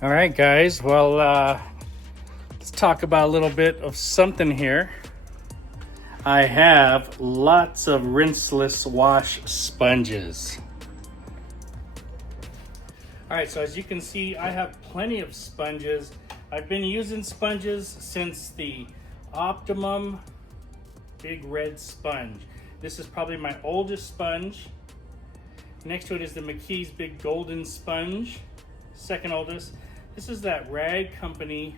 All right, guys. Well, let's talk about a little bit of something here. I have lots of rinseless wash sponges. All right, so as you can see, I have plenty of sponges. I've been using sponges since the Optimum Big Red Sponge. This is probably my oldest sponge. Next to it is the McKee's Big Golden Sponge, second oldest. This is that rag company,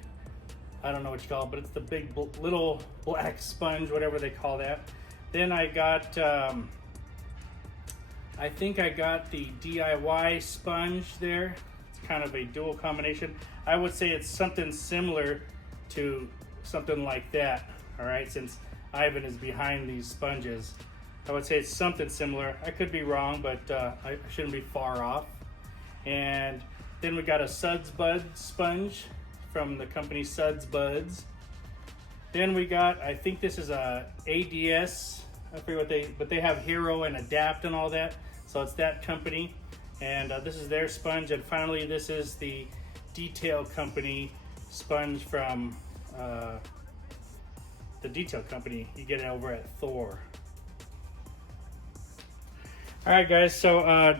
I don't know what you call it, but it's the big little black sponge, whatever they call that. Then I got, I think I got the DIY sponge there. It's kind of a dual combination. I would say it's something similar to something like that, all right, since Ivan is behind these sponges. I would say it's something similar. I could be wrong, but I shouldn't be far off. And then we got a Suds Bud sponge from the company Suds Buds. Then we got, I think this is a ADS. I forget but they have Hero and Adapt and all that. So it's that company. And this is their sponge. And finally, this is the Detail Company sponge from the Detail Company. You get it over at Thor. All right, guys, so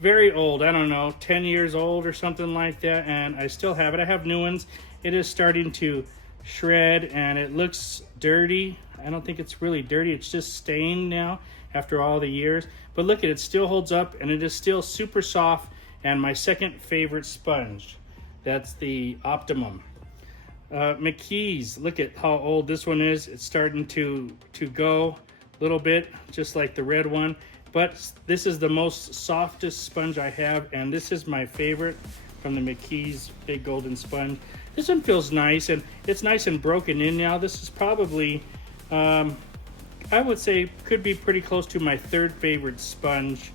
very old, I don't know, 10 years old or something like that, and I still have it. I have new ones. It is starting to shred, and it looks dirty. I don't think it's really dirty. It's just stained now after all the years. But look at it, it still holds up, and it is still super soft, and my second favorite sponge. That's the Optimum. McKee's, look at how old this one is. It's starting to go a little bit, just like the red one. But this is the most softest sponge I have, and this is my favorite from the McKee's Big Golden Sponge. This one feels nice, and it's nice and broken in now. This is probably, I would say, could be pretty close to my third favorite sponge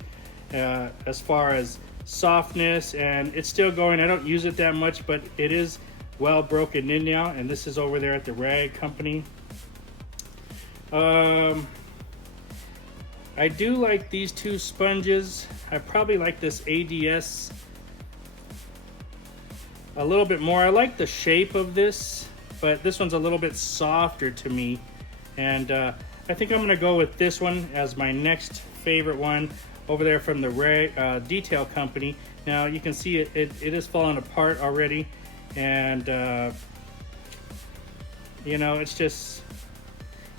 as far as softness, and it's still going. I don't use it that much, but it is well broken in now, and this is over there at the Rag Company. I do like these two sponges. I probably like this ADS a little bit more. I like the shape of this, but this one's a little bit softer to me. And I think I'm gonna go with this one as my next favorite one over there from the Detail Company. Now you can see it is falling apart already. And you know,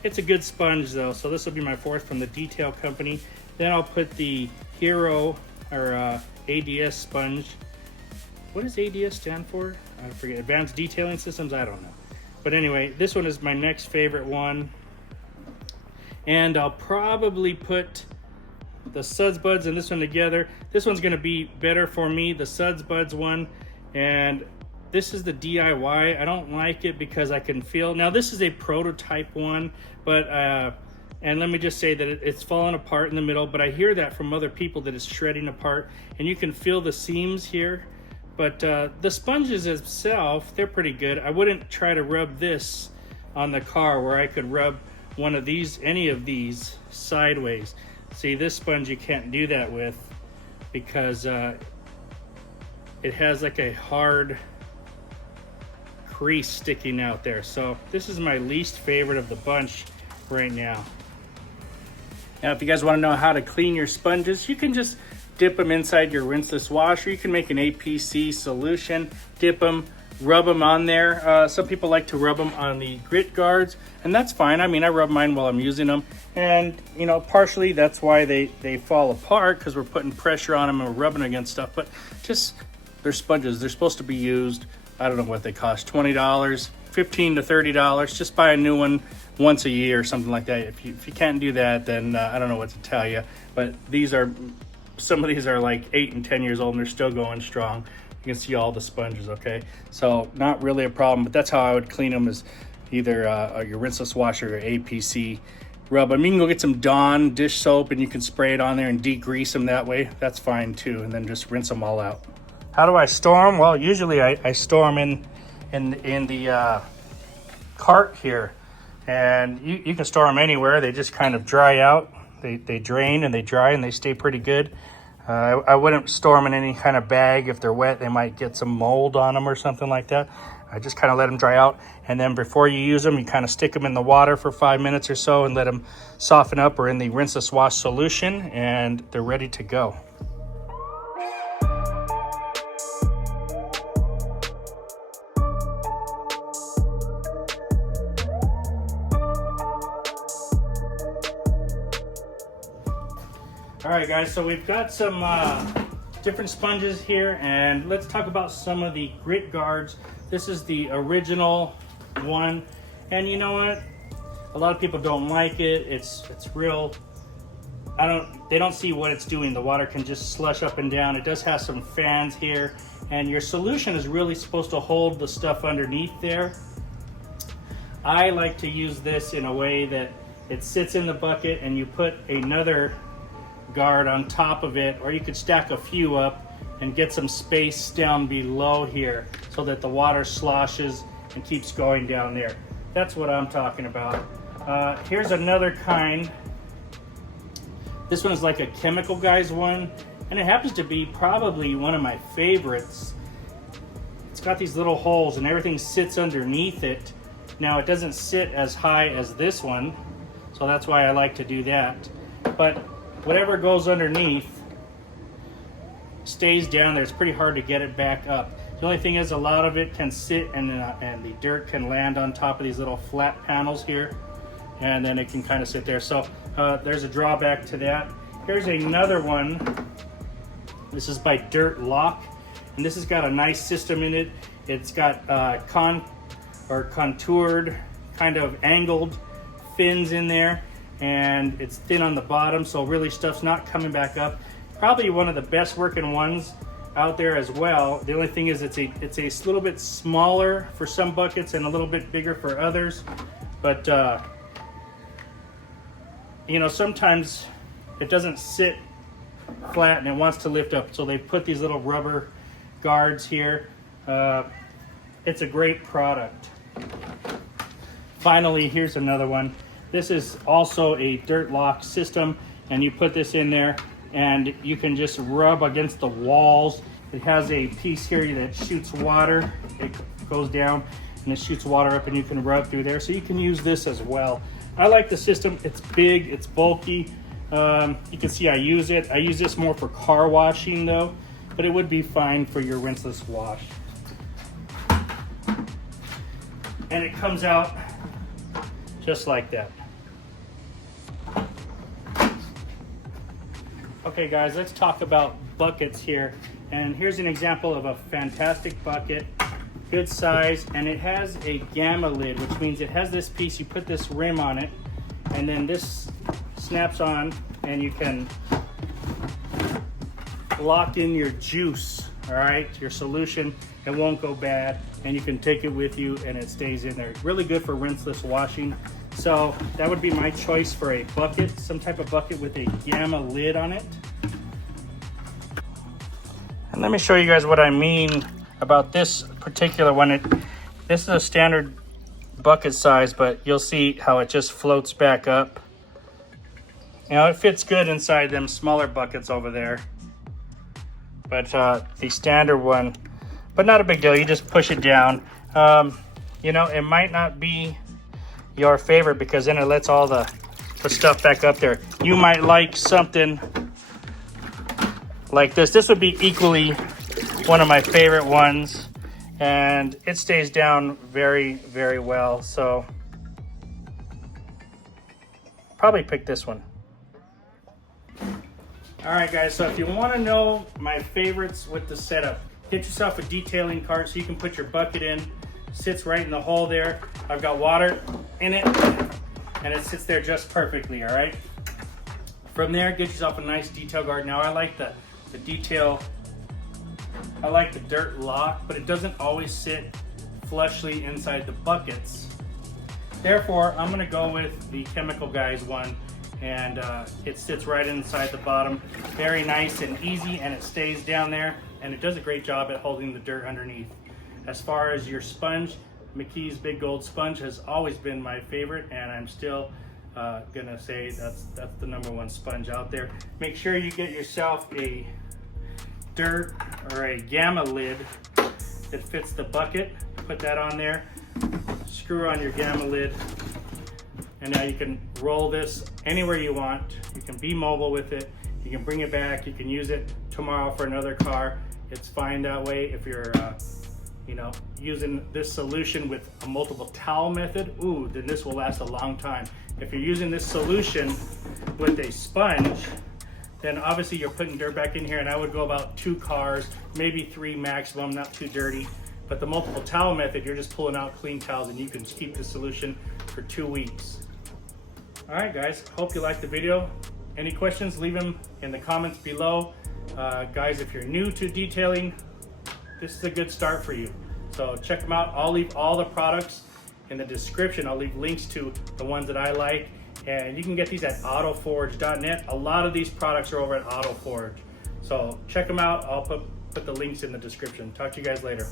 it's a good sponge though, so this will be my fourth from the Detail Company. Then I'll put the Hero or ADS sponge. What does ADS stand for? I forget. Advanced Detailing Systems? I don't know. But anyway, this one is my next favorite one. And I'll probably put the Suds Buds and this one together. This one's going to be better for me, the Suds Buds one. And this is the DIY. I don't like it because I can feel, now this is a prototype one, but, and let me just say that it's falling apart in the middle, but I hear that from other people that it's shredding apart, and you can feel the seams here. But the sponges itself, they're pretty good. I wouldn't try to rub this on the car where I could rub one of these, any of these sideways. See, this sponge you can't do that with because it has like a hard crease sticking out there. So this is my least favorite of the bunch right now. Now, if you guys want to know how to clean your sponges, you can just dip them inside your rinseless washer. You can make an APC solution, dip them, rub them on there. Some people like to rub them on the grit guards, and that's fine. I mean, I rub mine while I'm using them, and you know, partially that's why they fall apart, because we're putting pressure on them and we're rubbing against stuff. But just, they're sponges. They're supposed to be used. I don't know what they cost, $20, $15 to $30. Just buy a new one once a year or something like that. If you can't do that, then I don't know what to tell you. But these are, some of these are like 8 and 10 years old and they're still going strong. You can see all the sponges, okay? So not really a problem, but that's how I would clean them, is either your rinseless washer or APC rub them. You can go get some Dawn dish soap and you can spray it on there and degrease them that way. That's fine too, and then just rinse them all out. How do I store them? Well, usually I store them in the cart here, and you can store them anywhere. They just kind of dry out. They drain and they dry and they stay pretty good. I wouldn't store them in any kind of bag. If they're wet, they might get some mold on them or something like that. I just kind of let them dry out. And then before you use them, you kind of stick them in the water for 5 minutes or so and let them soften up, or in the Rinseless Wash solution, and they're ready to go. All right, guys, so we've got some different sponges here, and let's talk about some of the grit guards. This is the original one, and you know what? A lot of people don't like it. It's real. They don't see what it's doing. The water can just slush up and down. It does have some fans here, and your solution is really supposed to hold the stuff underneath there. I like to use this in a way that it sits in the bucket and you put another guard on top of it, or you could stack a few up and get some space down below here so that the water sloshes and keeps going down there. That's what I'm talking about. Here's another kind. This one is like a Chemical Guys one, and it happens to be probably one of my favorites. It's got these little holes and everything sits underneath it. Now it doesn't sit as high as this one, so that's why I like to do that. But whatever goes underneath stays down there. It's pretty hard to get it back up. The only thing is, a lot of it can sit and the dirt can land on top of these little flat panels here, and then it can kind of sit there. So there's a drawback to that. Here's another one. This is by Dirt Lock, and this has got a nice system in it. It's got contoured, kind of angled fins in there, and it's thin on the bottom, so really stuff's not coming back up. Probably one of the best working ones out there as well. The only thing is it's a little bit smaller for some buckets and a little bit bigger for others. But you know, sometimes it doesn't sit flat and it wants to lift up, so they put these little rubber guards here. It's a great product. Finally, here's another one. This is also a Dirt Lock system, and you put this in there and you can just rub against the walls. It has a piece here that shoots water. It goes down and it shoots water up, and you can rub through there. So you can use this as well. I like the system. It's big, it's bulky. You can see I use it. I use this more for car washing though, but it would be fine for your rinseless wash. And it comes out just like that. Okay guys, let's talk about buckets here. And here's an example of a fantastic bucket, good size, and it has a gamma lid, which means it has this piece, you put this rim on it, and then this snaps on, and you can lock in your juice, all right, your solution. It won't go bad, and you can take it with you and it stays in there. Really good for rinseless washing. So that would be my choice for a bucket, some type of bucket with a gamma lid on it. And let me show you guys what I mean about this particular one. This is a standard bucket size, but you'll see how it just floats back up. You know, it fits good inside them smaller buckets over there. But the standard one, but not a big deal. You just push it down. You know, it might not be your favorite because then it lets all the stuff back up there. You might like something like this. This would be equally one of my favorite ones, and it stays down very, very well. So probably pick this one. All right guys, so if you want to know my favorites with the setup, get yourself a detailing cart so you can put your bucket in. Sits right in the hole there. I've got water in it and it sits there just perfectly, all right? From there, get yourself a nice detail guard. Now I like the detail, I like the Dirt Lock, but it doesn't always sit flushly inside the buckets. Therefore, I'm gonna go with the Chemical Guys one, and it sits right inside the bottom. Very nice and easy, and it stays down there, and it does a great job at holding the dirt underneath. As far as your sponge, McKee's Big Gold Sponge has always been my favorite, and I'm still gonna say that's the #1 sponge out there. Make sure you get yourself a dirt or a gamma lid that fits the bucket. Put that on there, screw on your gamma lid, and now you can roll this anywhere you want. You can be mobile with it. You can bring it back. You can use it tomorrow for another car. It's fine that way. If you're you know, using this solution with a multiple towel method, ooh, then this will last a long time. If you're using this solution with a sponge, then obviously you're putting dirt back in here, and I would go about 2 cars, maybe 3 maximum, not too dirty. But the multiple towel method, you're just pulling out clean towels, and you can keep the solution for 2 weeks. All right, guys, hope you liked the video. Any questions, leave them in the comments below. Guys, if you're new to detailing, this is a good start for you. So check them out. I'll leave all the products in the description. I'll leave links to the ones that I like. And you can get these at autoforge.net. A lot of these products are over at AutoForge. So check them out. I'll put the links in the description. Talk to you guys later.